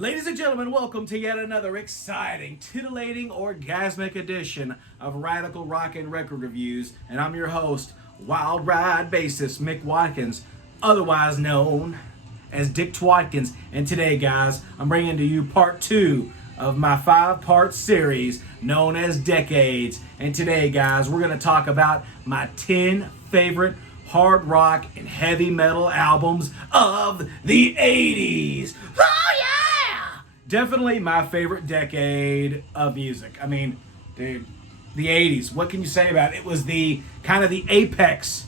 Ladies and gentlemen, welcome to yet another exciting, titillating, orgasmic edition of Radical Rock and Record Reviews. And I'm your host, Wild Ride bassist Mick Watkins, otherwise known as Dick Twatkins. And today, guys, I'm bringing to you part 2 of my 5-part series known as Decades. And today, guys, we're going to talk about my 10 favorite hard rock and heavy metal albums of the 80s. Oh, yeah! Definitely my favorite decade of music. I mean, dude, the 80s. What can you say about it? It was the kind of the apex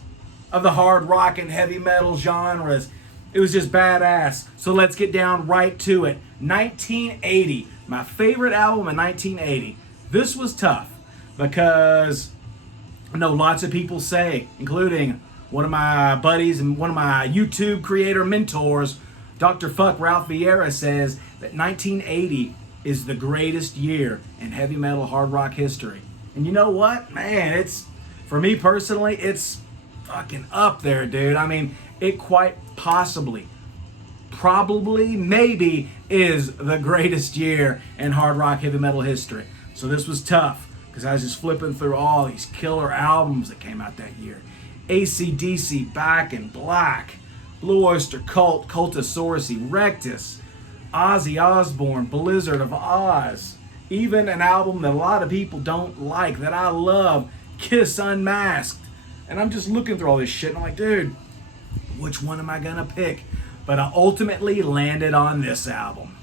of the hard rock and heavy metal genres. It was just badass. So let's get down right to it. 1980. My favorite album in 1980. This was tough because I know lots of people say, including one of my buddies and one of my YouTube creator mentors, Dr. Fuck Ralph Vieira, says that 1980 is the greatest year in heavy metal hard rock history. And you know what? Man, it's, for me personally, it's fucking up there, dude. I mean, it quite possibly, probably, maybe is the greatest year in hard rock heavy metal history. So this was tough because I was just flipping through all these killer albums that came out that year. AC/DC, Back in Black, Blue Oyster Cult, Cultosaurus Erectus, Ozzy Osbourne, Blizzard of Oz, even an album that a lot of people don't like that I love, Kiss Unmasked. And I'm just looking through all this shit and I'm like, dude, which one am I gonna pick? But I ultimately landed on this album.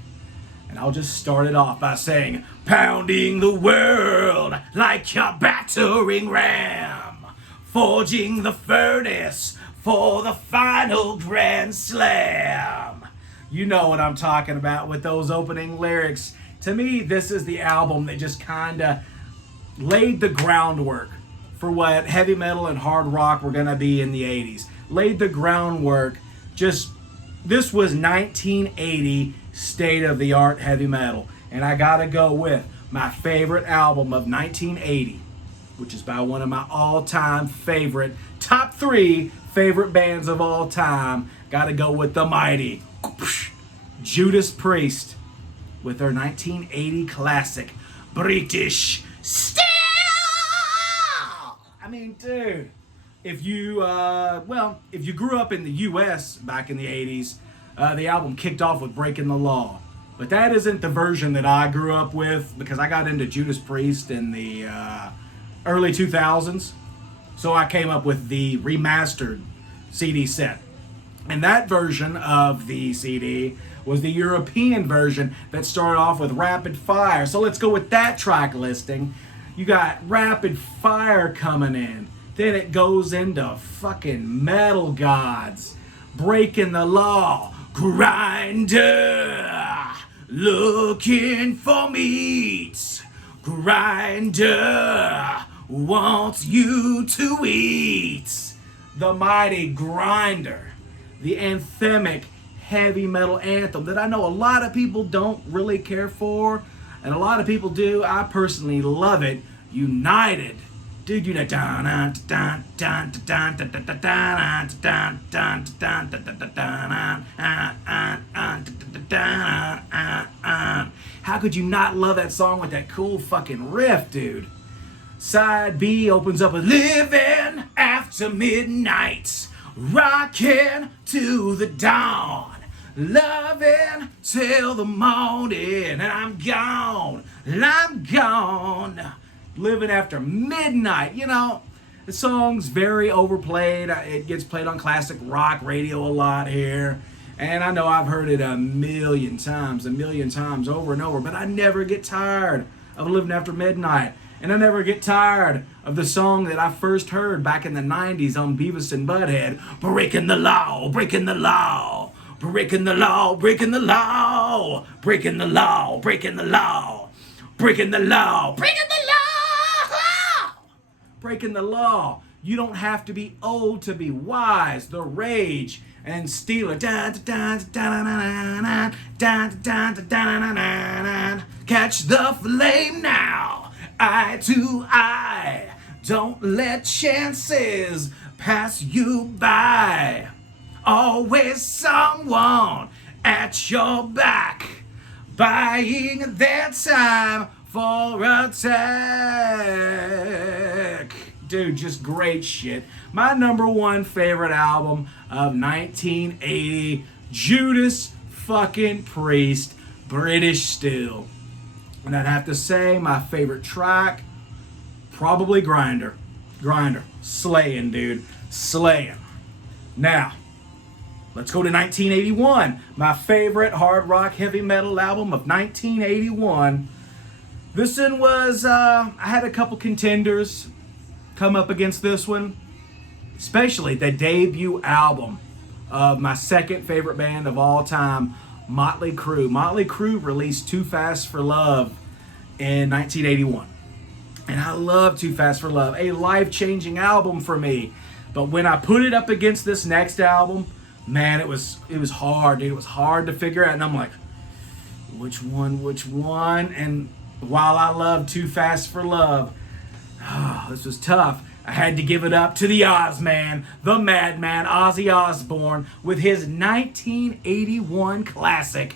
And I'll just start it off by saying, pounding the world like a battering ram, forging the furnace for the final grand slam. You know what I'm talking about with those opening lyrics. To me, this is the album that just kind of laid the groundwork for what heavy metal and hard rock were going to be in the 80s. Laid the groundwork. This was 1980 state-of-the-art heavy metal. And I got to go with my favorite album of 1980, which is by one of my all-time favorite, top 3 favorite bands of all time. Gotta go with the mighty Judas Priest with their 1980 classic, British Steel. I mean, dude, if you grew up in the U.S. back in the 80s, the album kicked off with Breaking the Law. But that isn't the version that I grew up with because I got into Judas Priest in the early 2000s. So I came up with the remastered CD set. And that version of the CD was the European version that started off with Rapid Fire. So let's go with that track listing. You got Rapid Fire coming in. Then it goes into fucking Metal Gods, Breaking the Law, Grinder, Looking for Meat, Grinder wants you to eat. The mighty Grinder, the anthemic heavy metal anthem that I know a lot of people don't really care for, and a lot of people do. I personally love it. United. Dude, you know, how could you not love that song with that cool fucking riff, dude? Side B opens up with Living After Midnight, rocking to the dawn, loving till the morning, and I'm gone, living after midnight. You know, the song's very overplayed. It gets played on classic rock radio a lot here, and I know I've heard it a million times over and over, but I never get tired of Living After Midnight. And I never get tired of the song that I first heard back in the 90s on Beavis and Butthead. Breaking the law, breaking the law, breaking the law, breaking the law, breaking the law, breaking the law, breaking the law, breaking the law, breaking the law. You don't have to be old to be wise. The Rage and Steeler. Catch the flame now. Eye to eye, don't let chances pass you by. Always someone at your back. buying that time for attack. Dude, just great shit. My number one favorite album of 1980, Judas fucking Priest, British Steel. And I'd have to say my favorite track, probably Grinder. Grinder. Slaying, dude. Slaying. Now, let's go to 1981. My favorite hard rock heavy metal album of 1981. This one was, I had a couple contenders come up against this one. Especially the debut album of my second favorite band of all time, Motley Crue. Motley Crue released Too Fast for Love in 1981. And I love Too Fast for Love, a life-changing album for me. But when I put it up against this next album, man, it was hard, dude. It was hard to figure out. And I'm like, which one? And while I love Too Fast for Love, this was tough. I had to give it up to the Ozman, the Madman, Ozzy Osbourne, with his 1981 classic,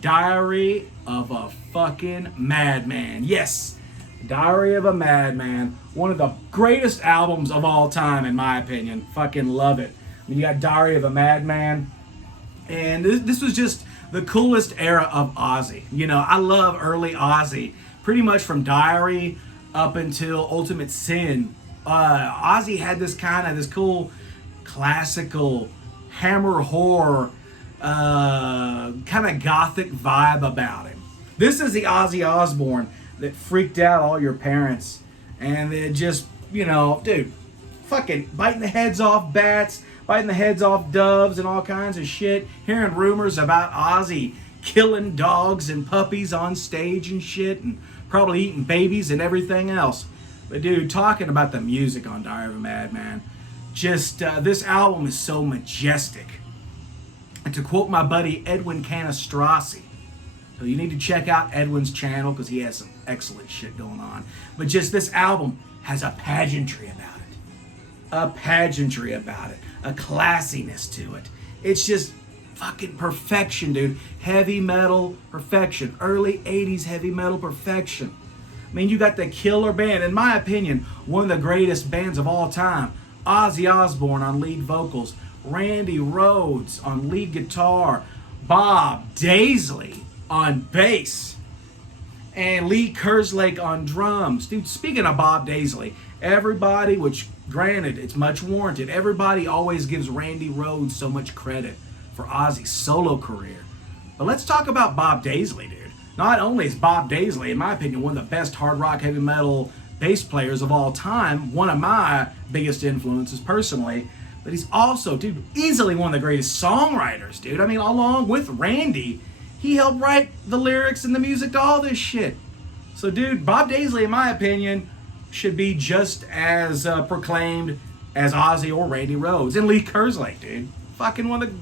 Diary of a Fucking Madman. Yes, Diary of a Madman. One of the greatest albums of all time, in my opinion. Fucking love it. I mean, you got Diary of a Madman. And this was just the coolest era of Ozzy. You know, I love early Ozzy. Pretty much from Diary up until Ultimate Sin. Ozzy had this cool classical hammer horror kind of gothic vibe about him. This is the Ozzy Osbourne that freaked out all your parents, and it just, you know, dude, fucking biting the heads off bats, biting the heads off doves and all kinds of shit, hearing rumors about Ozzy killing dogs and puppies on stage and shit, and probably eating babies and everything else. But dude, talking about the music on Diary of a Madman, just this album is so majestic. And to quote my buddy Edwin Canastrossi, so you need to check out Edwin's channel because he has some excellent shit going on. But just this album has a pageantry about it. A pageantry about it. A classiness to it. It's just fucking perfection, dude. Heavy metal perfection. Early 80s heavy metal perfection. I mean, you got the killer band. In my opinion, one of the greatest bands of all time. Ozzy Osbourne on lead vocals. Randy Rhoads on lead guitar. Bob Daisley on bass. And Lee Kerslake on drums. Dude, speaking of Bob Daisley, everybody, which granted, it's much warranted, everybody always gives Randy Rhoads so much credit for Ozzy's solo career. But let's talk about Bob Daisley, dude. Not only is Bob Daisley, in my opinion, one of the best hard rock heavy metal bass players of all time, one of my biggest influences personally, but he's also, dude, easily one of the greatest songwriters, dude. I mean, along with Randy, he helped write the lyrics and the music to all this shit. So, dude, Bob Daisley, in my opinion, should be just as proclaimed as Ozzy or Randy Rhoads. And Lee Kerslake, dude. Fucking one of the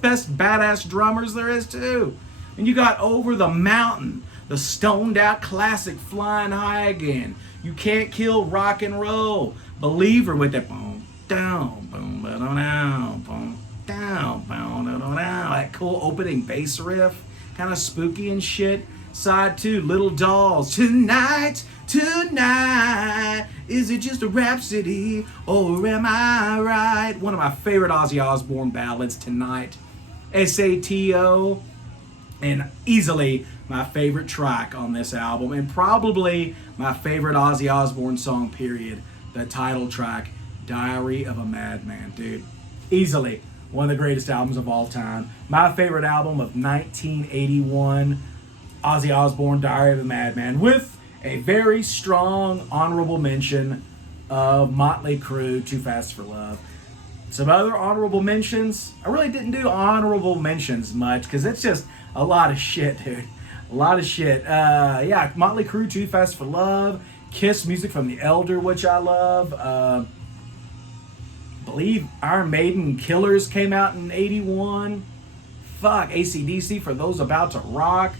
best badass drummers there is, too. And you got Over the Mountain, the stoned out classic Flying High Again. You Can't Kill Rock and Roll. Believer with that boom, down, boom, down, boom, down, boom, down. That cool opening bass riff. Kind of spooky and shit. Side 2, Little Dolls. Tonight, is it just a rhapsody or am I right? One of my favorite Ozzy Osbourne ballads, Tonight. SATO. And easily my favorite track on this album, and probably my favorite Ozzy Osbourne song, period. The title track, Diary of a Madman, dude. Easily one of the greatest albums of all time. My favorite album of 1981, Ozzy Osbourne, Diary of a Madman, with a very strong honorable mention of Motley Crue, Too Fast for Love. Some other honorable mentions. I really didn't do honorable mentions much because it's just a lot of shit, dude. A lot of shit. Yeah, Motley Crue, Too Fast for Love. Kiss, Music from the Elder, which I love. Believe Iron Maiden, Killers came out in 81. Fuck, AC/DC, For Those About to Rock.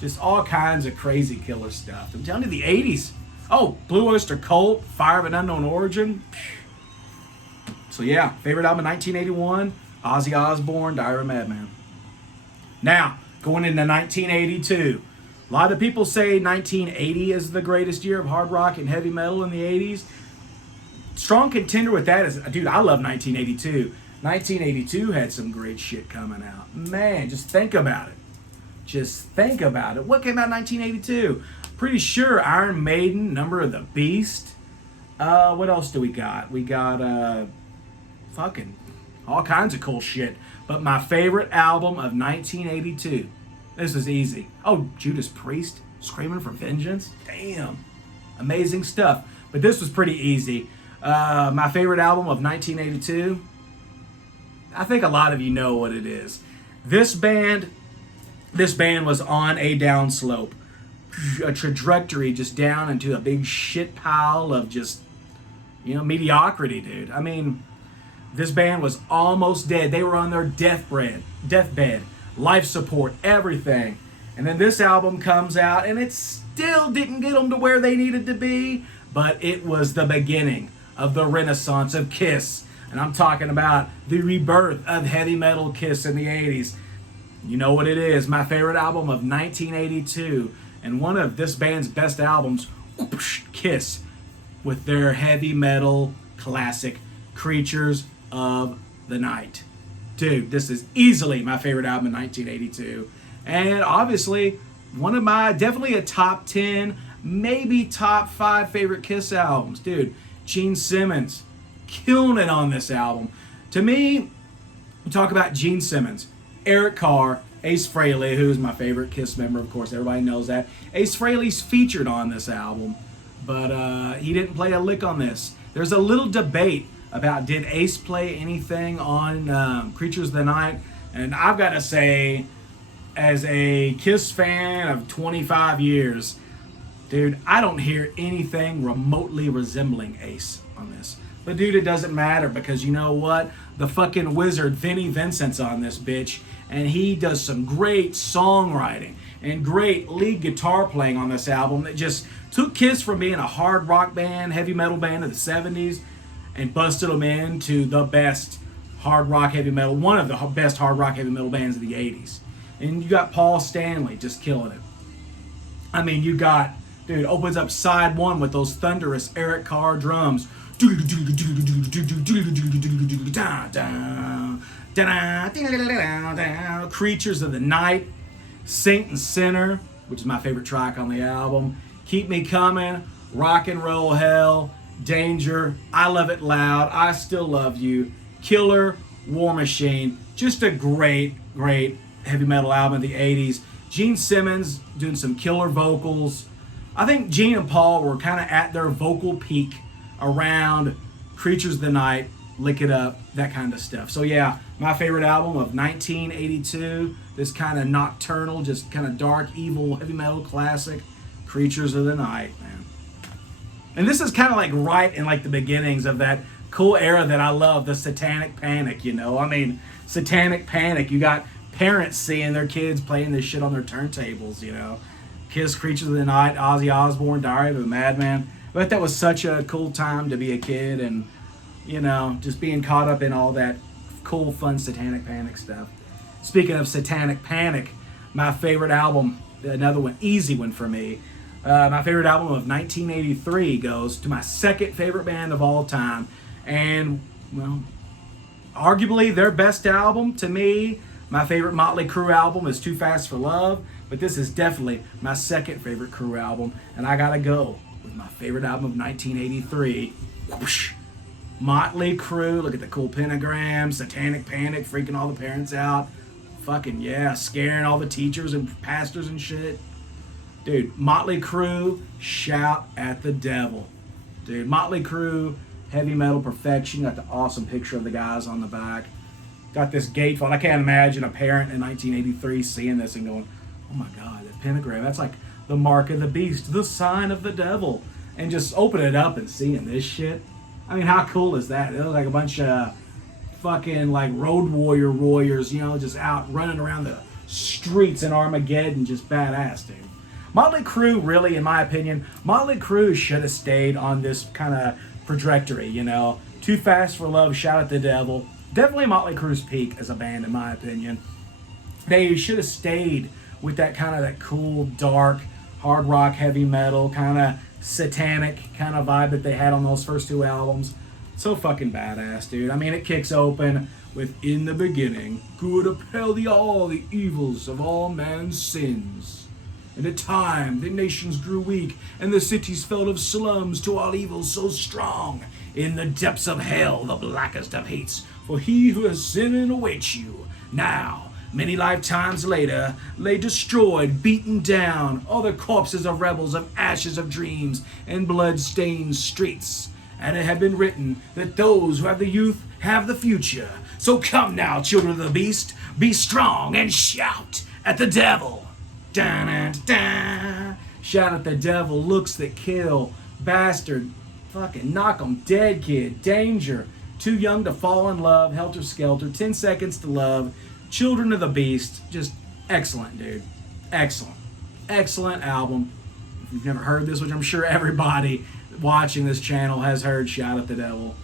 Just all kinds of crazy killer stuff. I'm telling you, the 80s. Oh, Blue Oyster Cult, Fire of an Unknown Origin. So yeah, favorite album 1981, Ozzy Osbourne, Diary of a Madman. Now, Going into 1982. A lot of people say 1980 is the greatest year of hard rock and heavy metal in the 80s. Strong contender with that is, dude, I love 1982. 1982 had some great shit coming out. Man, just think about it. Just think about it. What came out in 1982? Pretty sure Iron Maiden, Number of the Beast. What else do we got? We got fucking all kinds of cool shit. But my favorite album of 1982. This is easy. Oh, Judas Priest, Screaming for Vengeance. Damn. Amazing stuff. But this was pretty easy. My favorite album of 1982. I think a lot of you know what it is. This band was on a downslope. A trajectory just down into a big shit pile of just, mediocrity, dude. I mean, this band was almost dead. They were on their deathbed, life support, everything. And then this album comes out, and it still didn't get them to where they needed to be, but it was the beginning of the renaissance of Kiss. And I'm talking about the rebirth of heavy metal Kiss in the 80s. You know what it is. My favorite album of 1982, and one of this band's best albums, Kiss, with their heavy metal classic, Creatures of the Night. Dude, this is easily my favorite album in 1982. And obviously, one of my, definitely a top 10, maybe top 5 favorite Kiss albums. Dude, Gene Simmons, killing it on this album. To me, we talk about Gene Simmons, Eric Carr, Ace Frehley, who's my favorite Kiss member, of course, everybody knows that. Ace Frehley's featured on this album, but he didn't play a lick on this. There's a little debate about did Ace play anything on Creatures of the Night, and I've got to say, as a Kiss fan of 25 years, dude, I don't hear anything remotely resembling Ace on this. But dude, it doesn't matter, because you know what? The fucking wizard, Vinnie Vincent's on this bitch, and he does some great songwriting and great lead guitar playing on this album that just took Kiss from being a hard rock band, heavy metal band of the 70s, and busted them into the best hard rock heavy metal, one of the best hard rock heavy metal bands of the 80s. And you got Paul Stanley just killing it. I mean, you got, dude, opens up side one with those thunderous Eric Carr drums. Creatures of the Night, Saint and Sinner, which is my favorite track on the album, Keep Me Coming, Rock and Roll Hell, Danger, I Love It Loud, I Still Love You, Killer, War Machine. Just a great heavy metal album of the 80s. Gene Simmons doing some killer vocals. I think Gene and Paul were kind of at their vocal peak around Creatures of the Night, Lick It Up, that kind of stuff. So yeah, my favorite album of 1982, this kind of nocturnal, just kind of dark, evil, heavy metal classic, Creatures of the Night, man. And this is kind of like right in like the beginnings of that cool era that I love, the Satanic Panic, I mean, Satanic Panic, you got parents seeing their kids playing this shit on their turntables, Kiss, Creatures of the Night, Ozzy Osbourne, Diary of a Madman. But that was such a cool time to be a kid, and, just being caught up in all that cool, fun Satanic Panic stuff. Speaking of Satanic Panic, my favorite album, another one, easy one for me, my favorite album of 1983 goes to my second favorite band of all time, and, well, arguably their best album to me. My favorite Motley Crue album is Too Fast for Love, but this is definitely my second favorite Crue album, and I gotta go with my favorite album of 1983, whoosh, Motley Crue. Look at the cool pentagram, Satanic Panic, freaking all the parents out, fucking yeah, scaring all the teachers and pastors and shit. Dude, Motley Crue, shout at the devil. Dude, Motley Crue, heavy metal perfection. Got the awesome picture of the guys on the back. Got this gatefold. I can't imagine a parent in 1983 seeing this and going, oh my God, that pentagram, that's like the mark of the beast, the sign of the devil. And just open it up and seeing this shit. I mean, how cool is that? It looks like a bunch of fucking like road warriors, just out running around the streets in Armageddon, just badass, dude. Motley Crue, really, in my opinion, Motley Crue should have stayed on this kind of trajectory, Too Fast for Love, Shout at the Devil. Definitely Motley Crue's peak as a band, in my opinion. They should have stayed with that kind of that cool, dark, hard rock, heavy metal, kind of satanic kind of vibe that they had on those first two albums. So fucking badass, dude. I mean, it kicks open with "In the beginning, good upheld all the evils of all man's sins. In a time the nations grew weak, and the cities fell of slums to all evils so strong. In the depths of hell, the blackest of hates, for he who has sinned awaits you. Now, many lifetimes later, lay destroyed, beaten down, all the corpses of rebels, of ashes of dreams, and blood-stained streets. And it had been written that those who have the youth have the future. So come now, children of the beast, be strong and shout at the devil. Da-da-da. Shout at the devil, looks that kill, bastard, fucking knock 'em dead, kid, danger, too young to fall in love, helter skelter, 10 seconds to love, children of the beast. Just excellent, dude. Excellent album. If you've never heard this, which I'm sure everybody watching this channel has heard, shout at the devil.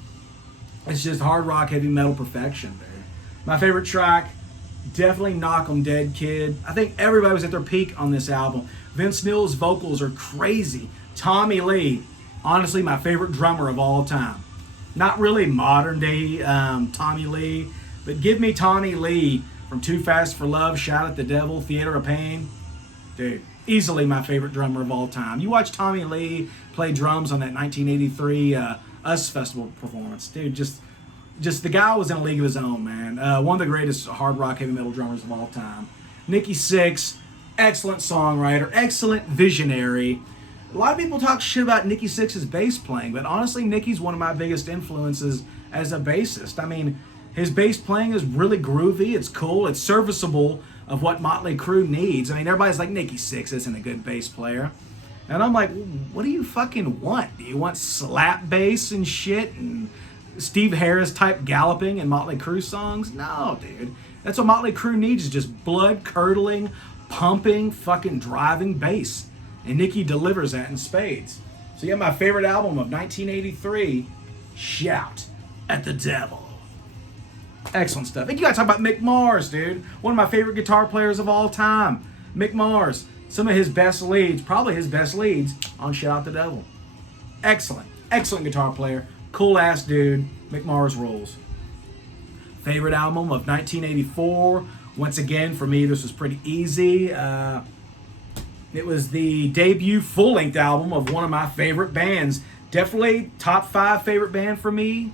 It's just hard rock, heavy metal perfection, dude. My favorite track, definitely Knock 'em Dead, Kid. I think everybody was at their peak on this album. Vince Neil's vocals are crazy. Tommy Lee, honestly my favorite drummer of all time. Not really modern day Tommy Lee, but give me Tommy Lee from Too Fast for Love, Shout at the Devil, Theater of Pain. Dude, easily my favorite drummer of all time. You watch Tommy Lee play drums on that 1983 US Festival performance. Dude, just the guy was in a league of his own, man. One of the greatest hard rock, heavy metal drummers of all time. Nikki Sixx, excellent songwriter, excellent visionary. A lot of people talk shit about Nikki Sixx's bass playing, but honestly, Nikki's one of my biggest influences as a bassist. I mean, his bass playing is really groovy, it's cool, it's serviceable of what Motley Crue needs. I mean, everybody's like, Nikki Sixx isn't a good bass player. And I'm like, what do you fucking want? Do you want slap bass and shit and Steve Harris type galloping in Motley Crue songs? No, dude. That's what Motley Crue needs, is just blood-curdling, pumping, fucking driving bass. And Nikki delivers that in spades. So yeah, my favorite album of 1983, Shout at the Devil. Excellent stuff. And you gotta talk about Mick Mars, dude. One of my favorite guitar players of all time. Mick Mars. Some of his best leads, probably his best leads, on Shout at the Devil. Excellent guitar player. Cool ass dude. Mick Mars rules. Favorite album of 1984. Once again, for me, this was pretty easy. It was the debut full-length album of one of my favorite bands. Definitely top 5 favorite band for me.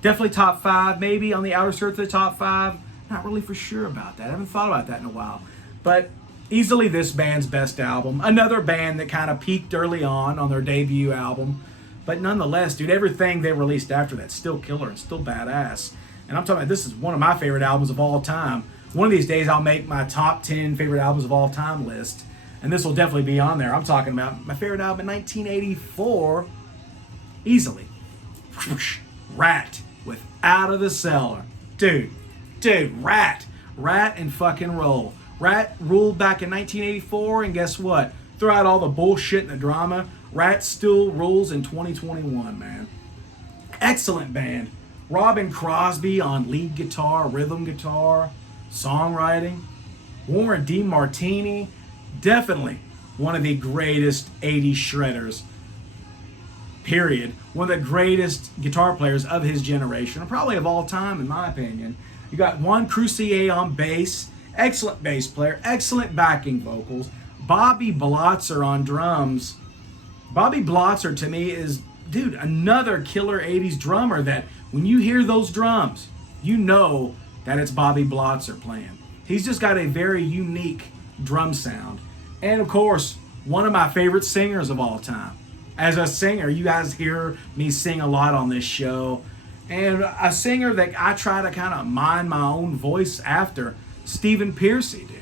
Definitely top 5, maybe on the outer skirts of the top 5. Not really for sure about that. I haven't thought about that in a while. But easily this band's best album. Another band that kind of peaked early on their debut album. But nonetheless, dude, everything they released after that's still killer and still badass. And I'm talking about, this is one of my favorite albums of all time. One of these days I'll make my top 10 favorite albums of all time list. And this will definitely be on there. I'm talking about my favorite album in 1984. Easily. Rat with Out of the Cellar. Dude, Rat and fucking roll. Rat ruled back in 1984, and guess what? Throw out all the bullshit and the drama, Rat still rules in 2021, man. Excellent band. Robin Crosby on lead guitar, rhythm guitar, songwriting. Warren DeMartini, definitely one of the greatest 80s shredders, period. One of the greatest guitar players of his generation, probably of all time in my opinion. You got Juan Crucier on bass, excellent bass player, excellent backing vocals. Bobby Blotzer on drums. Bobby Blotzer to me is, dude, another killer 80s drummer that when you hear those drums, you know that it's Bobby Blotzer playing. He's just got a very unique drum sound. And of course, one of my favorite singers of all time. As a singer, you guys hear me sing a lot on this show. And a singer that I try to kind of mime my own voice after, Stephen Pearcy, dude.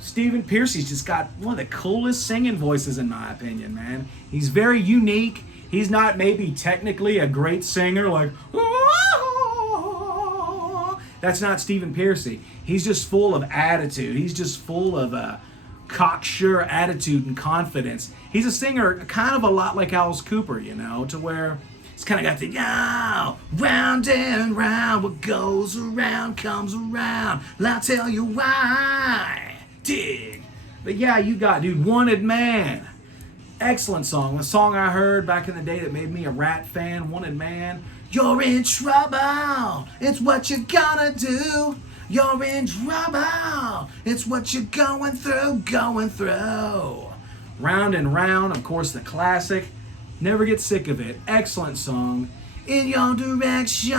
Stephen Pearcy's just got one of the coolest singing voices in my opinion, man. He's very unique. He's not maybe technically a great singer like, that's not Stephen Pearcy. He's just full of attitude. He's just full of cocksure attitude and confidence. He's a singer kind of a lot like Alice Cooper, you know, to where It's kind of got the, yo, round and round, what goes around comes around. I'll tell you why. Dig. But yeah, you got, dude, Wanted Man. Excellent song. The song I heard back in the day that made me a Rat fan, Wanted Man. You're in trouble. It's what you're gonna do. You're in trouble. It's what you're going through, going through. Round and Round, of course, the classic. Never get sick of it. Excellent song. In Your Direction.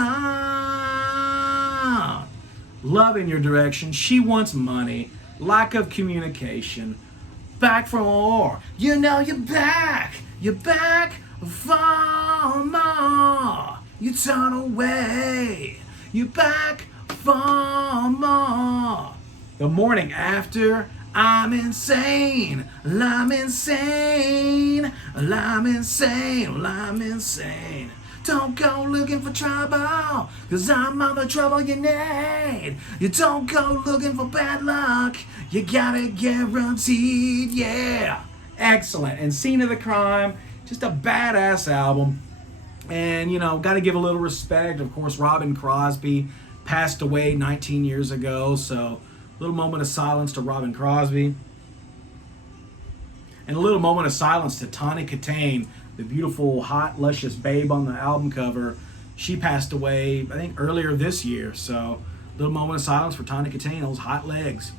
Love In Your Direction. She Wants Money. Lack of communication. Back for more. You know you're back. You're back for more. You turn away. You're back for more. The Morning After. I'm insane. I'm insane. I'm insane. I'm insane. Don't go looking for trouble, 'cause I'm all the trouble you need. You don't go looking for bad luck. You got it guaranteed, yeah. Excellent. And Scene of the Crime, just a badass album. And, you know, got to give a little respect. Of course, Robin Crosby passed away 19 years ago, so a little moment of silence to Robin Crosby. And a little moment of silence to Tawny Kitaen, the beautiful, hot, luscious babe on the album cover. She passed away, I think, earlier this year. So, a little moment of silence for Tawny Kitaen, those hot legs.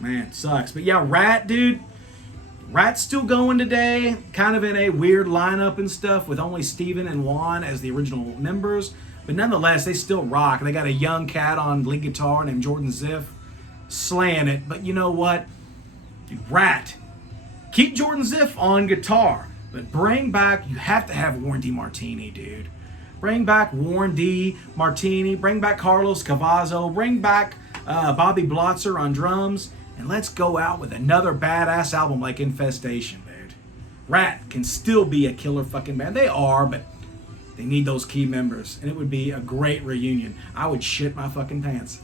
Man, sucks. But yeah, Rat, dude. Rat's still going today. Kind of in a weird lineup and stuff with only Steven and Juan as the original members. But nonetheless, they still rock. They got a young cat on lead guitar named Jordan Ziff, slaying it. But you know what? Dude, Rat. Keep Jordan Ziff on guitar, but bring back, you have to have Warren D. Martini, dude. Bring back Warren D. Martini, bring back Carlos Cavazo, bring back Bobby Blotzer on drums, and let's go out with another badass album like Infestation, dude. Rat can still be a killer fucking band. They are, but they need those key members, and it would be a great reunion. I would shit my fucking pants.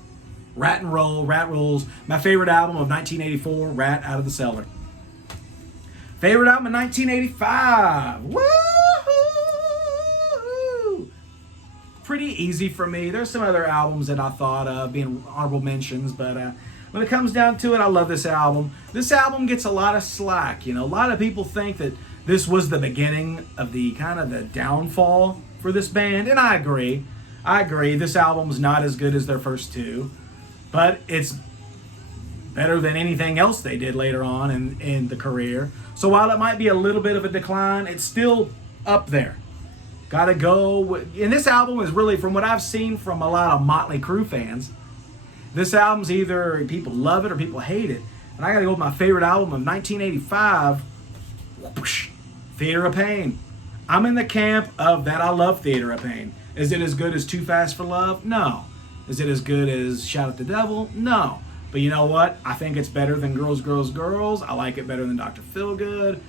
Rat and Roll, Rat Rules. My favorite album of 1984, Rat Out of the Cellar. Favorite album in 1985. Woo! Pretty easy for me. There's some other albums that I thought of being honorable mentions, but when it comes down to it, I love this album. This album gets a lot of slack. You know, a lot of people think that this was the beginning of the kind of the downfall for this band, and I agree. This album's not as good as their first two, but it's better than anything else they did later on in the career. So while it might be a little bit of a decline, it's still up there. Gotta go. And this album is really, from what I've seen from a lot of Motley Crue fans, this album's either people love it or people hate it. And I gotta go with my favorite album of 1985, Theater of Pain. I'm in the camp of that. I love Theater of Pain. Is it as good as Too Fast for Love? No. Is it as good as Shout at the Devil? No. But you know what? I think it's better than Girls, Girls, Girls. I like it better than Dr. Feelgood.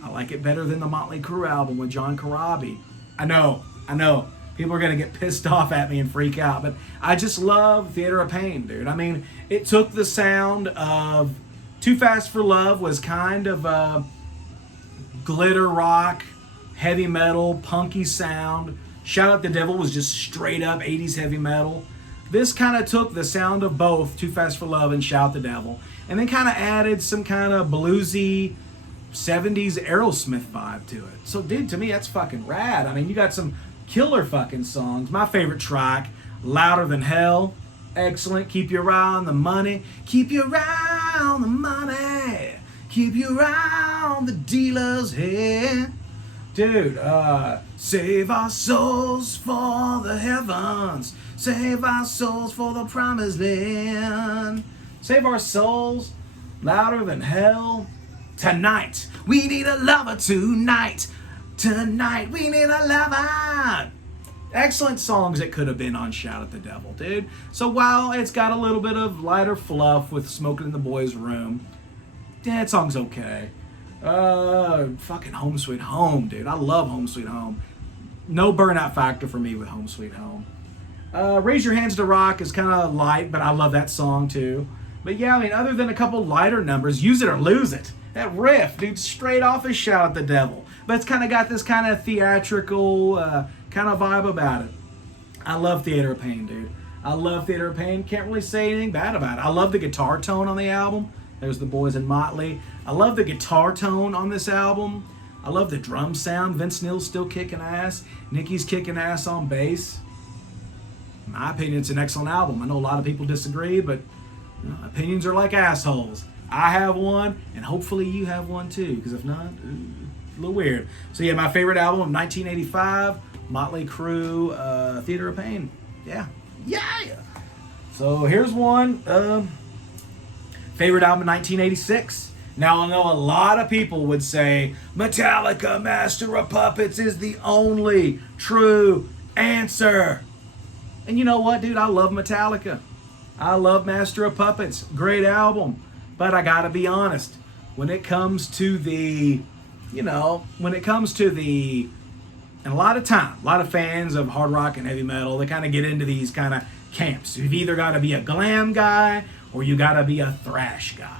I like it better than the Motley Crue album with John Corabi. I know. People are going to get pissed off at me and freak out. But I just love Theater of Pain, dude. I mean, it took the sound of Too Fast for Love was kind of a glitter rock, heavy metal, punky sound. Shout at the Devil was just straight up 80s heavy metal. This kind of took the sound of both Too Fast for Love and Shout the Devil, and then kind of added some kind of bluesy 70s Aerosmith vibe to it. So, dude, to me, that's fucking rad. I mean, you got some killer fucking songs. My favorite track, Louder Than Hell. Excellent. Keep Your Eye on the Money. Keep your eye on the money. Keep your eye on the dealer's head. Dude, save our souls for the heavens. Save our souls for the promised land. Save our souls, Louder Than Hell. Tonight, we need a lover tonight. Tonight, we need a lover. Excellent songs it could have been on Shout at the Devil, dude. So while it's got a little bit of lighter fluff with Smoking in the Boys' Room, yeah, that song's okay. Fucking Home Sweet Home, dude. I love Home Sweet Home. No burnout factor for me with Home Sweet Home. Raise Your Hands to Rock is kind of light, but I love that song too. But yeah, I mean, other than a couple lighter numbers, Use It or Lose It. That riff, dude, straight off of Shout at the Devil. but it's kind of got this kind of theatrical kind of vibe about it. I love Theater of Pain, dude. I love Theater of Pain. Can't really say anything bad about it. I love the guitar tone on the album. There's the boys in Motley. I love the guitar tone on this album. I love the drum sound. Vince Neil's still kicking ass. Nicky's kicking ass on bass. In my opinion, it's an excellent album. I know a lot of people disagree, but opinions are like assholes. I have one, and hopefully you have one too, because if not, a little weird. So yeah, my favorite album of 1985, Motley Crue, Theater of Pain. Yeah. So here's one. Favorite album of 1986. Now, I know a lot of people would say Metallica, Master of Puppets is the only true answer. And you know what, dude? I love Metallica. I love Master of Puppets. Great album. But I gotta be honest. When it comes to the, and a lot of fans of hard rock and heavy metal, they kind of get into these kind of camps. You've either got to be a glam guy or you got to be a thrash guy.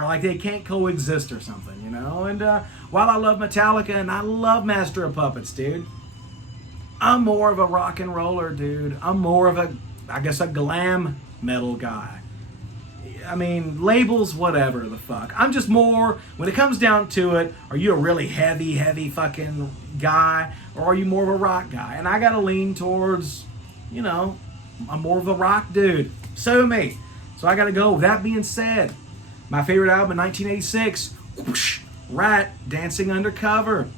Like they can't coexist or something, And while I love Metallica and I love Master of Puppets, dude, I'm more of a rock and roller, dude. I'm more of a glam metal guy. I mean, labels, whatever the fuck. I'm just more, when it comes down to it, are you a really heavy fucking guy, or are you more of a rock guy? And I gotta lean towards, I'm more of a rock dude. So me. So I gotta go. That being said, my favorite album in 1986, Rat, Dancing Undercover.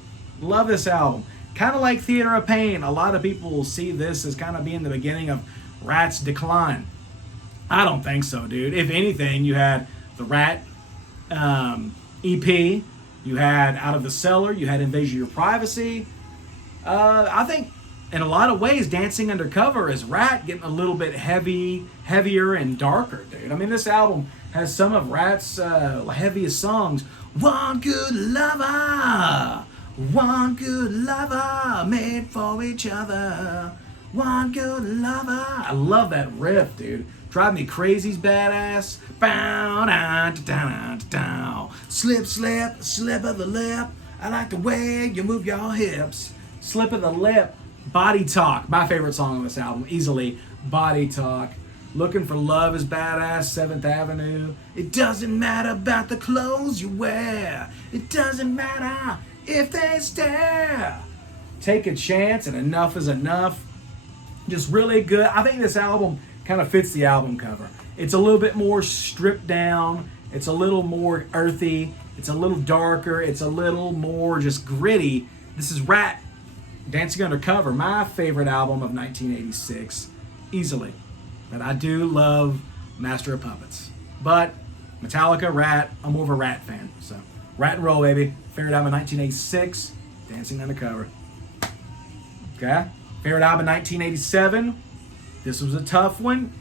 Love this album. Kind of like Theater of Pain. A lot of people will see this as kind of being the beginning of Rat's decline. I don't think so, dude. If anything, you had the Rat EP, you had Out of the Cellar, you had Invasion of Your Privacy. I think in a lot of ways, Dancing Undercover is Rat getting a little bit heavier and darker, dude. I mean, this album has some of Rat's heaviest songs. One good lover made for each other. One good lover. I love that riff, dude. Drive Me Crazy's badass. Bow, down, down, down. Slip, slip of the lip. I like the way you move your hips. Slip of the lip. Body Talk. My favorite song on this album. Easily. Body Talk. Looking for Love is badass. 7th Avenue. It doesn't matter about the clothes you wear. It doesn't matter if they stare. Take a Chance and Enough is Enough. Just really good. I think this album kind of fits the album cover. It's a little bit more stripped down. It's a little more earthy. It's a little darker. It's a little more just gritty. This is Rat, Dancing Undercover, my favorite album of 1986, easily. But I do love Master of Puppets. But Metallica, Rat, I'm more of a Rat fan. So Rat and roll, baby. Favorite album of 1986, Dancing Undercover. Okay? Favorite album 1987. This was a tough one.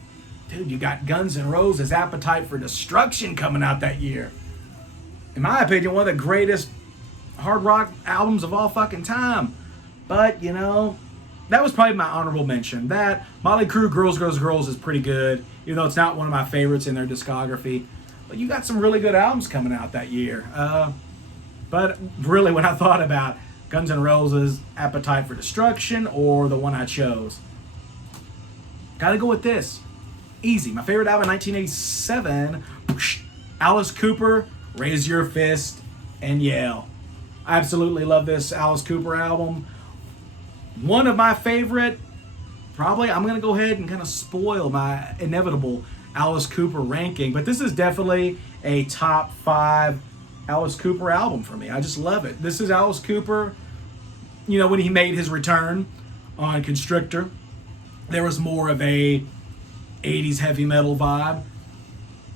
Dude, you got Guns N' Roses' Appetite for Destruction coming out that year. In my opinion, one of the greatest hard rock albums of all fucking time. But, that was probably my honorable mention. That, Motley Crue, Girls, Girls, Girls is pretty good, even though it's not one of my favorites in their discography. But you got some really good albums coming out that year. But really, when I thought about Guns N' Roses' Appetite for Destruction or the one I chose, gotta go with this. Easy. My favorite album in 1987, Alice Cooper, Raise Your Fist and Yell. I absolutely love this Alice Cooper album. One of my favorite, probably, I'm going to go ahead and kind of spoil my inevitable Alice Cooper ranking, but this is definitely a top 5 Alice Cooper album for me. I just love it. This is Alice Cooper, when he made his return on Constrictor. There was more of a 80s heavy metal vibe.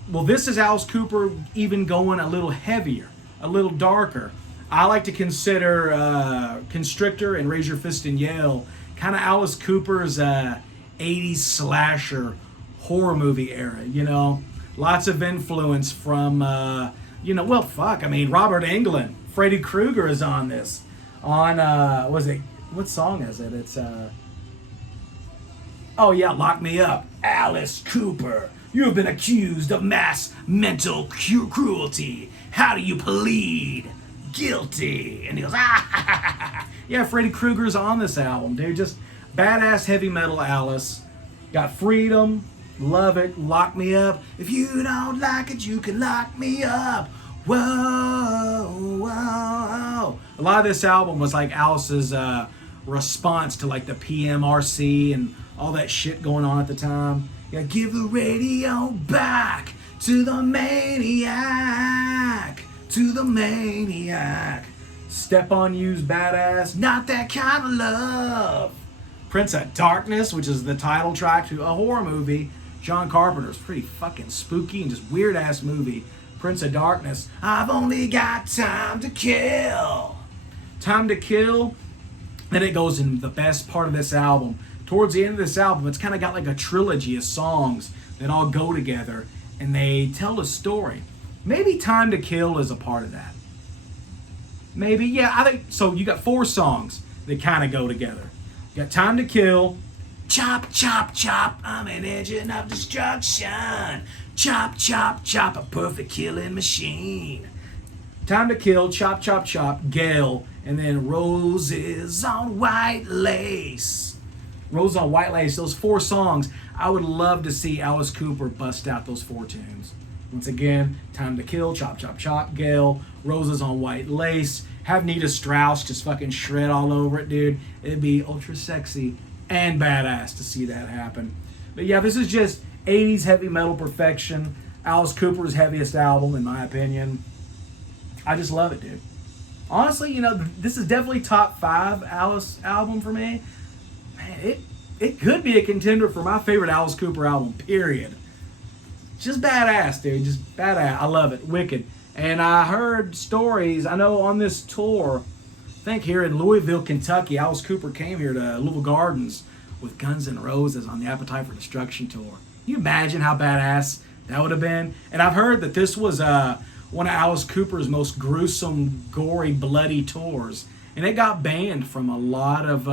Well, this is Alice Cooper even going a little heavier, a little darker. I like to consider Constrictor and Raise Your Fist and Yell kind of Alice Cooper's 80s slasher horror movie era, Lots of influence from, Robert Englund. Freddy Krueger is on this. What song is it? It's, Lock Me Up. Alice Cooper, you have been accused of mass mental cruelty. How do you plead guilty. And he goes, ah. Yeah, Freddy Krueger's on this album, dude. Just badass heavy metal Alice. Got Freedom, love it, Lock Me Up. If you don't like it, you can lock me up. Whoa, whoa. A lot of this album was like Alice's response to like the PMRC and all that shit going on at the time. Yeah, give the radio back to the maniac, to the maniac. Step on You's badass, not that kind of love. Prince of Darkness, which is the title track to a horror movie. John Carpenter's pretty fucking spooky and just weird ass movie. Prince of Darkness. I've only got time to kill. Time to Kill. Then it goes in the best part of this album. Towards the end of this album, it's kind of got like a trilogy of songs that all go together and they tell a story. Maybe Time to Kill is a part of that. Maybe, yeah, I think so. You got 4 songs that kind of go together. You got Time to Kill, chop, chop, chop, I'm an engine of destruction. Chop, chop, chop, a perfect killing machine. Time to Kill, chop, chop, chop, Gale, and then Roses on White Lace. Roses on White Lace, those 4 songs. I would love to see Alice Cooper bust out those 4 tunes. Once again, Time to Kill, chop, chop, chop, Gale, Roses on White Lace. Have Nita Strauss just fucking shred all over it, dude. It'd be ultra sexy and badass to see that happen. But yeah, this is just 80s heavy metal perfection. Alice Cooper's heaviest album, in my opinion. I just love it, dude. Honestly, you know, this is definitely top 5 Alice album for me. Man, it could be a contender for my favorite Alice Cooper album, period. Just badass, dude. Just badass. I love it. Wicked. And I heard stories, I know on this tour, I think here in Louisville, Kentucky, Alice Cooper came here to Louisville Gardens with Guns N' Roses on the Appetite for Destruction tour. Can you imagine how badass that would have been? And I've heard that this was one of Alice Cooper's most gruesome, gory, bloody tours. And it got banned from a lot of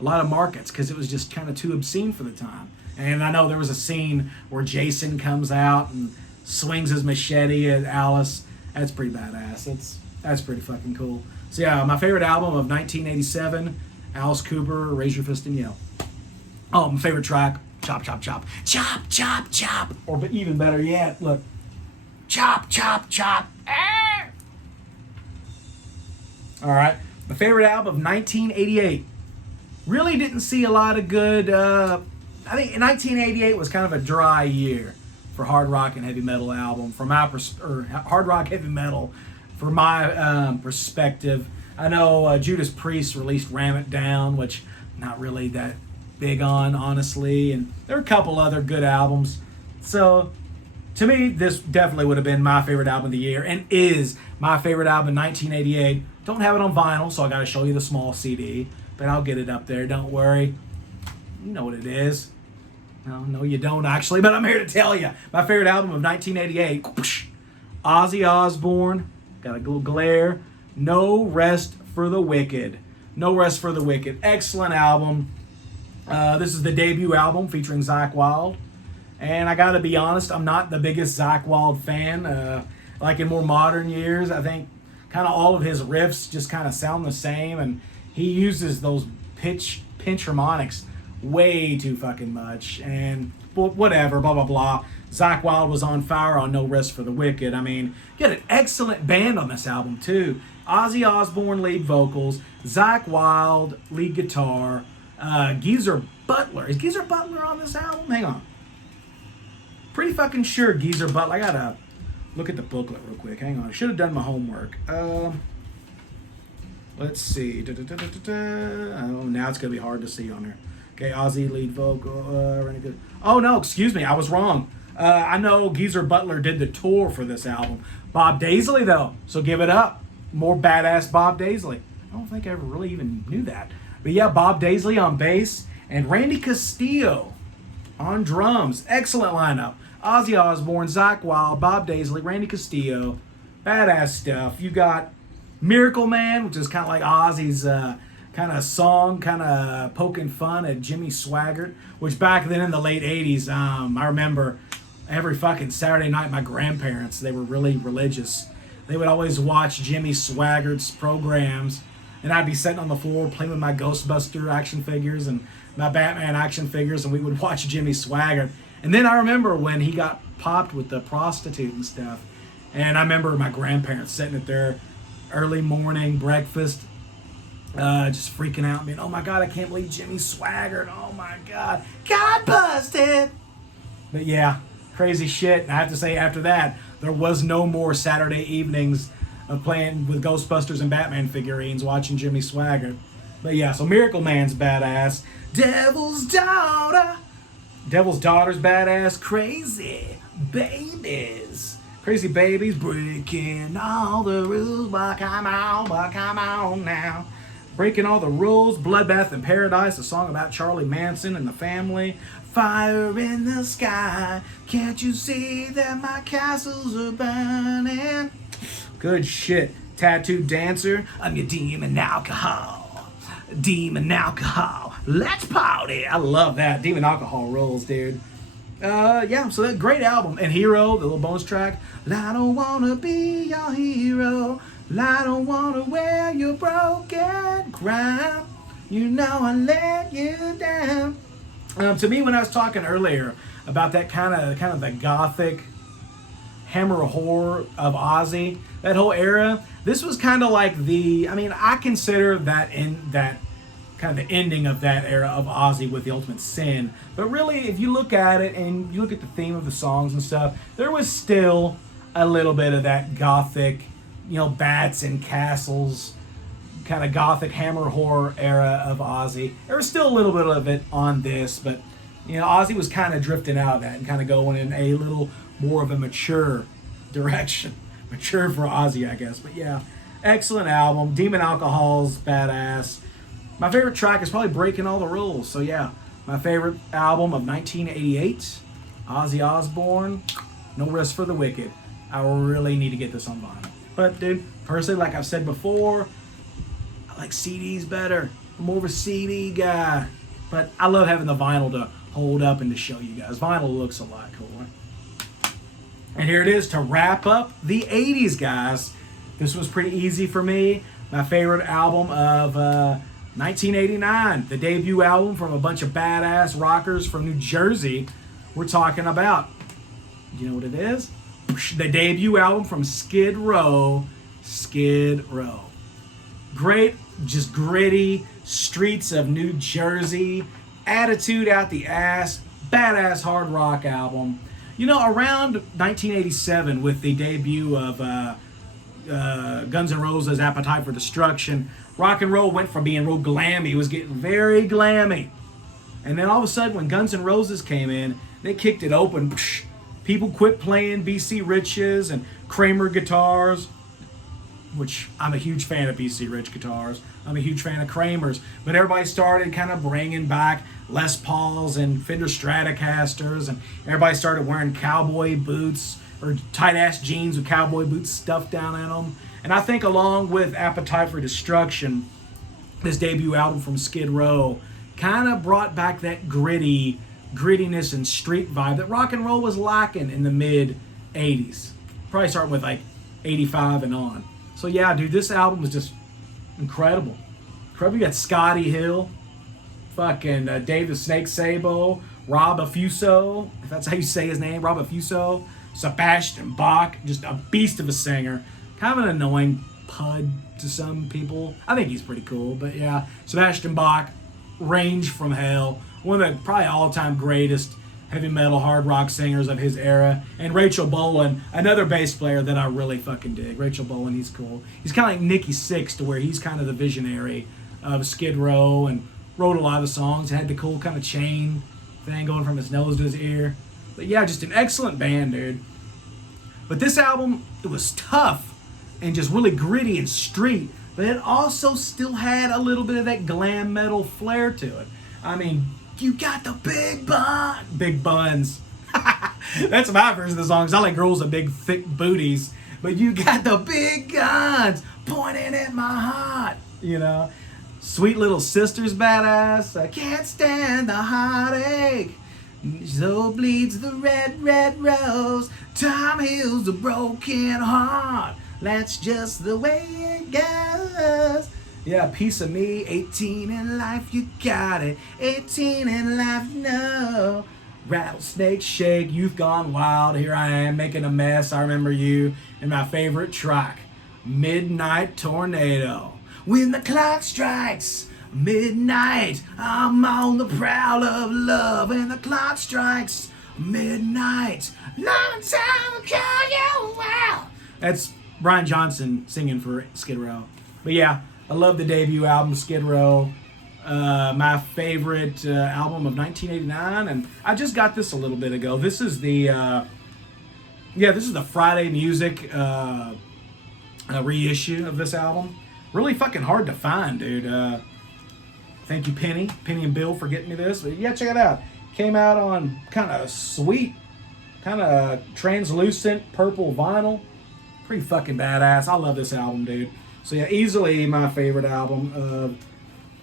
markets because it was just kind of too obscene for the time. And I know there was a scene where Jason comes out and swings his machete at Alice. That's pretty badass. That's pretty fucking cool. So yeah, my favorite album of 1987, Alice Cooper, Raise Your Fist and Yell. Oh, my favorite track, Chop, Chop, Chop. Chop, chop, chop. Or but even better yet, look. Chop, chop, chop. Ah! All right, my favorite album of 1988. Really didn't see a lot of good... I think 1988 was kind of a dry year for hard rock and heavy metal album. From my hard rock heavy metal, from my perspective, I know Judas Priest released Ram It Down, which not really that big on, honestly, and there are a couple other good albums. So to me, this definitely would have been my favorite album of the year, and is my favorite album in 1988. Don't have it on vinyl, so I got to show you the small CD, but I'll get it up there. Don't worry. You know what it is. No, you don't actually, but I'm here to tell you. My favorite album of 1988, Ozzy Osbourne, got a little glare, No Rest for the Wicked. No Rest for the Wicked. Excellent album. This is the debut album featuring Zakk Wylde. And I gotta be honest, I'm not the biggest Zakk Wylde fan. Like in more modern years, I think kind of all of his riffs just kind of sound the same, and he uses those pinch harmonics way too fucking much, and whatever, blah blah blah. Zakk Wylde was on fire on No Rest for the Wicked. I mean, you got an excellent band on this album too. Ozzy Osbourne lead vocals, Zakk Wylde lead guitar, Geezer Butler. Is Geezer Butler on this album? Hang on. Pretty fucking sure Geezer Butler. I gotta look at the booklet real quick. Hang on. I should have done my homework. Let's see. Oh, now it's gonna be hard to see on there. Okay, Ozzy lead vocal. Oh no, excuse me, I was wrong. I know Geezer Butler did the tour for this album. Bob Daisley though, so give it up. More badass Bob Daisley. I don't think I ever really even knew that. But yeah, Bob Daisley on bass and Randy Castillo on drums. Excellent lineup. Ozzy Osbourne, Zakk Wylde, Bob Daisley, Randy Castillo. Badass stuff. You got Miracle Man, which is kind of like Ozzy's kind of song, kind of poking fun at Jimmy Swaggart, which back then in the late 80s, I remember every fucking Saturday night, my grandparents, they were really religious. they would always watch Jimmy Swaggart's programs, and I'd be sitting on the floor playing with my Ghostbuster action figures and my Batman action figures, and we would watch Jimmy Swaggart. And then I remember when he got popped with the prostitute and stuff, and I remember my grandparents sitting at their early morning breakfast, just freaking out, being, oh my God, I can't believe Jimmy Swaggart, oh my God, got busted. But yeah, crazy shit. And I have to say, after that, there was no more Saturday evenings of playing with Ghostbusters and Batman figurines, watching Jimmy Swaggart. But yeah, so Miracle Man's badass. Devil's Daughter's badass. Crazy Babies. Crazy Babies breaking all the rules, but come on now. Breaking all the rules. Bloodbath in Paradise, a song about Charlie Manson and the family. Fire in the sky, can't you see that my castles are burning? Good shit. Tattooed Dancer, I'm your demon alcohol. Demon alcohol, let's party. I love that. Demon alcohol rules, dude. Yeah, so that great album. And Hero, the little bonus track. I don't wanna be your hero. I don't wanna wear your broken crown. You know I let you down. To me, when I was talking earlier about that kind of the gothic hammer horror of Ozzy, that whole era, this was kind of like I consider that kind of the ending of that era of Ozzy with The Ultimate Sin. But really, if you look at it and you look at the theme of the songs and stuff, there was still a little bit of that gothic, bats and castles, kind of gothic hammer horror era of Ozzy. There was still a little bit of it on this, but Ozzy was kind of drifting out of that and kind of going in a little more of a mature direction. Mature for Ozzy, I guess. But yeah, excellent album. Demon Alcohol's badass. My favorite track is probably Breaking All the Rules. So yeah, my favorite album of 1988, Ozzy Osbourne, No Rest for the Wicked. I really need to get this on vinyl. But dude, personally, like I've said before, I like CDs better. I'm more of a CD guy. But I love having the vinyl to hold up and to show you guys. Vinyl looks a lot cooler. And here it is to wrap up the 80s, guys. This was pretty easy for me. My favorite album of 1989, the debut album from a bunch of badass rockers from New Jersey. We're talking about, you know what it is? The debut album from Skid Row. Skid Row. Great, just gritty streets of New Jersey. Attitude out the ass. Badass hard rock album. Around 1987, with the debut of Guns N' Roses' Appetite for Destruction, rock and roll went from being real glammy. It was getting very glammy. And then all of a sudden, when Guns N' Roses came in, they kicked it open. People quit playing BC Rich's and Kramer guitars, which I'm a huge fan of BC Rich guitars. I'm a huge fan of Kramer's. But everybody started kind of bringing back Les Pauls and Fender Stratocasters, and everybody started wearing cowboy boots or tight-ass jeans with cowboy boots stuffed down in them. And I think along with Appetite for Destruction, this debut album from Skid Row kind of brought back that grittiness and street vibe that rock and roll was lacking in the mid-'80s. Probably starting with like 85 and on. So yeah, dude, this album was just incredible. You got Scotty Hill, fucking Dave the Snake Sabo, Rob Affuso, if that's how you say his name, Rob Affuso, Sebastian Bach, just a beast of a singer. Kind of an annoying pud to some people. I think he's pretty cool, but yeah, Sebastian Bach, range from hell. One of the probably all-time greatest heavy metal hard rock singers of his era. And Rachel Bolan, another bass player that I really fucking dig. Rachel Bolan, he's cool. He's kind of like Nicky Sixx, to where he's kind of the visionary of Skid Row and wrote a lot of the songs. Had the cool kind of chain thing going from his nose to his ear. But yeah, just an excellent band, dude. But this album, it was tough and just really gritty and street, but it also still had a little bit of that glam metal flair to it. I mean, you got the big buns. That's my version of the song, 'cause I like girls with big, thick booties. But you got the big guns pointing at my heart, Sweet Little Sister's badass. I can't stand the heartache. So bleeds the red, red rose. Time heals the broken heart. That's just the way it goes. Yeah, piece of me, 18 in life, you got it. 18 in life, no. Rattlesnake shake, youth gone wild. Here I am making a mess. I remember you. And my favorite track, Midnight Tornado. When the clock strikes midnight, I'm on the prowl of love. And the clock strikes midnight, long time ago, you wow. That's Brian Johnson singing for Skid Row. But yeah, I love the debut album, Skid Row. My favorite album of 1989, and I just got this a little bit ago. This is the Friday Music reissue of this album. Really fucking hard to find, dude. Thank you, Penny and Bill, for getting me this. But yeah, check it out. Came out on kind of sweet, kind of translucent purple vinyl. Pretty fucking badass. I love this album, dude. So yeah, easily my favorite album of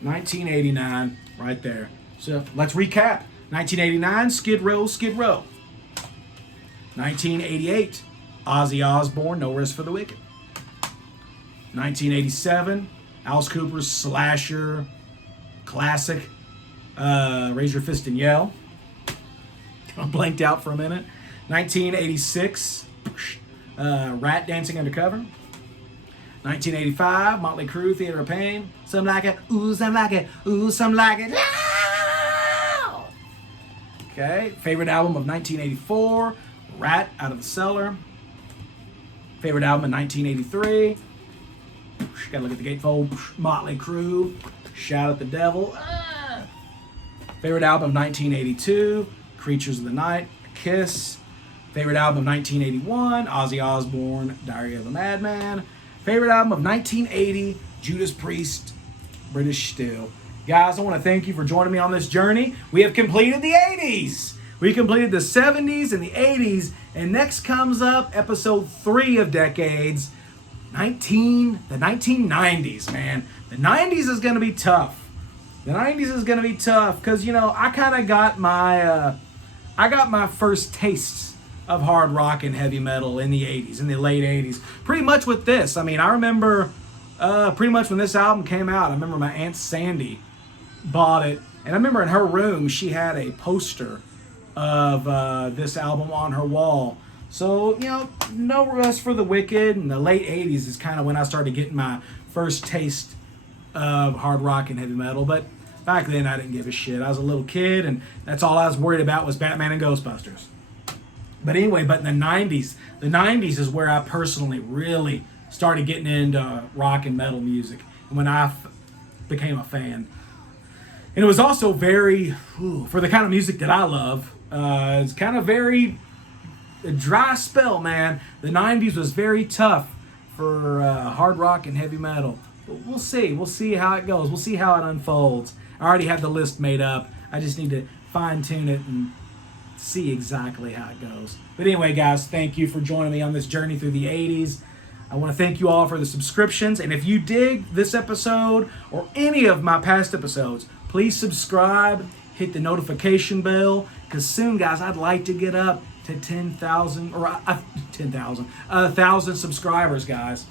1989, right there. So let's recap. 1989, Skid Row, Skid Row. 1988, Ozzy Osbourne, No Rest for the Wicked. 1987, Alice Cooper's slasher classic, Raise Your Fist and Yell. I blanked out for a minute. 1986, Rat Dancing Undercover. 1985, Motley Crue, Theater of Pain. Some like it, ooh, some like it, ooh, some like it. No! Okay, favorite album of 1984, Rat Out of the Cellar. Favorite album in 1983, gotta look at the gatefold, Motley Crue, Shout at the Devil. Favorite album of 1982, Creatures of the Night, Kiss. Favorite album of 1981, Ozzy Osbourne, Diary of a Madman. Favorite album of 1980, Judas Priest, British Steel. Guys, I want to thank you for joining me on this journey. We have completed the 80s. We completed the 70s and the 80s. And next comes up episode 3 of Decades, the 1990s, man. The 90s is going to be tough. The 90s is going to be tough because, you know, I kind of got my first tastes of hard rock and heavy metal in the 80s, in the late 80s. Pretty much with this. I mean, I remember pretty much when this album came out, I remember my Aunt Sandy bought it. And I remember in her room, she had a poster of this album on her wall. So, you know, No Rest for the Wicked in the late 80s is kind of when I started getting my first taste of hard rock and heavy metal. But back then, I didn't give a shit. I was a little kid, and that's all I was worried about was Batman and Ghostbusters. But anyway, but in the 90s is where I personally really started getting into rock and metal music, and when I became a fan. And it was also very, for the kind of music that I love, it's kind of very a dry spell, man. The 90s was very tough for hard rock and heavy metal. But we'll see. We'll see how it goes. We'll see how it unfolds. I already have the list made up. I just need to fine-tune it and see exactly how it goes. But anyway, guys, thank you for joining me on this journey through the 80s. I want to thank you all for the subscriptions. And if you dig this episode or any of my past episodes, please subscribe, hit the notification bell, because soon, guys, I'd like to get up to 10,000 or 1,000 subscribers, guys.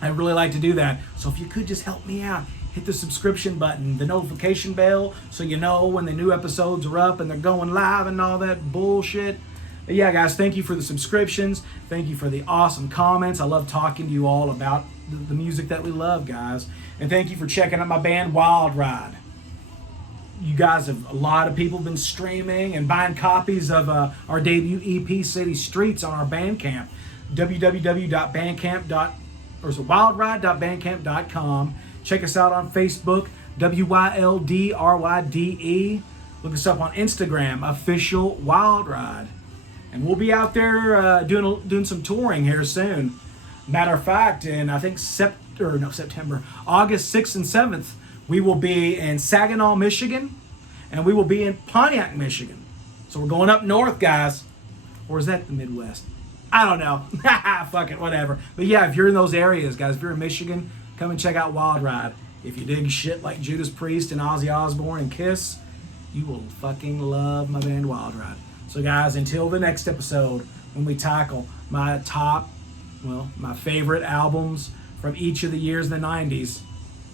I'd really like to do that. So if you could just help me out, hit the subscription button, the notification bell, so you know when the new episodes are up and they're going live and all that bullshit. But yeah, guys, thank you for the subscriptions. Thank you for the awesome comments. I love talking to you all about the music that we love, guys. And thank you for checking out my band, Wild Ride. You guys a lot of people have been streaming and buying copies of our debut EP, City Streets, on our Bandcamp, wildride.bandcamp.com. Check us out on Facebook, WYLDRYDE. Look us up on Instagram, Official Wild Ride. And we'll be out there doing some touring here soon. Matter of fact, in I think September, August 6th and 7th, we will be in Saginaw, Michigan, and we will be in Pontiac, Michigan. So we're going up north, guys. Or is that the Midwest? I don't know. Fuck it, whatever. But yeah, if you're in those areas, guys, if you're in Michigan, come and check out Wild Ride. If you dig shit like Judas Priest and Ozzy Osbourne and Kiss, you will fucking love my band Wild Ride. So guys, until the next episode, when we tackle my top well, my favorite albums from each of the years in the 90s.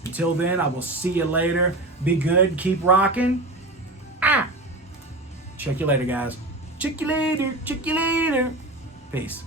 Until then, I will see you later. Be good. Keep rocking. Check you later, guys. Check you later. Check you later. Peace.